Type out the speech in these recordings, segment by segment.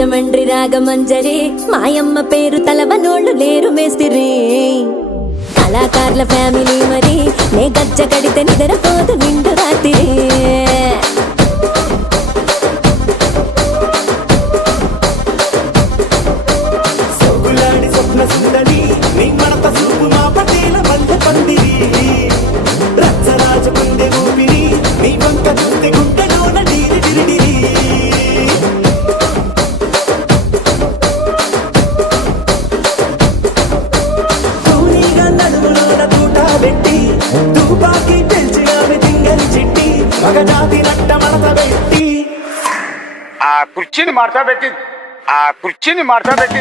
రాజమండ్రి రాగమంజరి మాయమ్మ పేరు తలవనోళ్ళు లేరు మేస్తిరి కళాకారుల ఫ్యామిలీ మరి నే గజ్జ కడితే నిద్రపోదు నిండు రాత్రి కుర్చీని మార్చా పెట్టి కుర్చీని మార్చా పెట్టి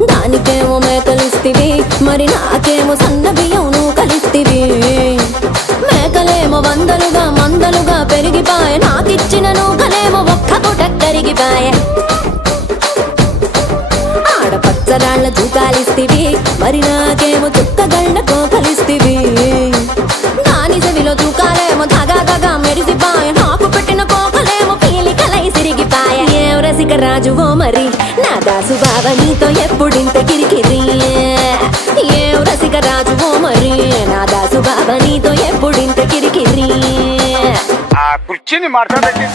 దానికేమో మేకలిస్తివి మరి నాకేమో సన్న బియ్యం నువ్వు కలిస్తివి మేకలేమో మందలుగా పెరిగిపాయ నాకిచ్చిన నూకలేమో ఒక్క పూట కరిగిపాయ ఆడపచ్చరాళ్ల తూకాలిస్తివి మరి నాకేమో చుక్కగళ్ళ కోకలిస్తివి దాని చెవిలో తూకాలేమో దగా మెరిసిపాయ నాకు పెట్టిన కోకలేమో పీలికలై సిరిగిపాయ ఏం రసిక రాజువో మరి నా దాసు బావ నీతో ఎప్పుడింత కిరికిరి ఏం రసిక రాజువో మరి నా దాసు బావ నీతో ఎప్పుడింత కిరికిరి కుర్చీని మార్చా పెట్టి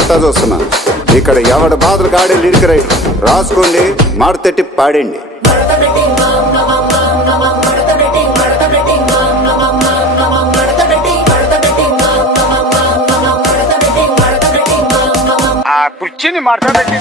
నేనంతా చూస్తున్నా ఇక్కడ ఎవడ బాధలు కాడే లిరిక్ రైటర్ రాసుకోండి మాడతెట్టి పాడండి కుర్చీని మార్చా పెట్టి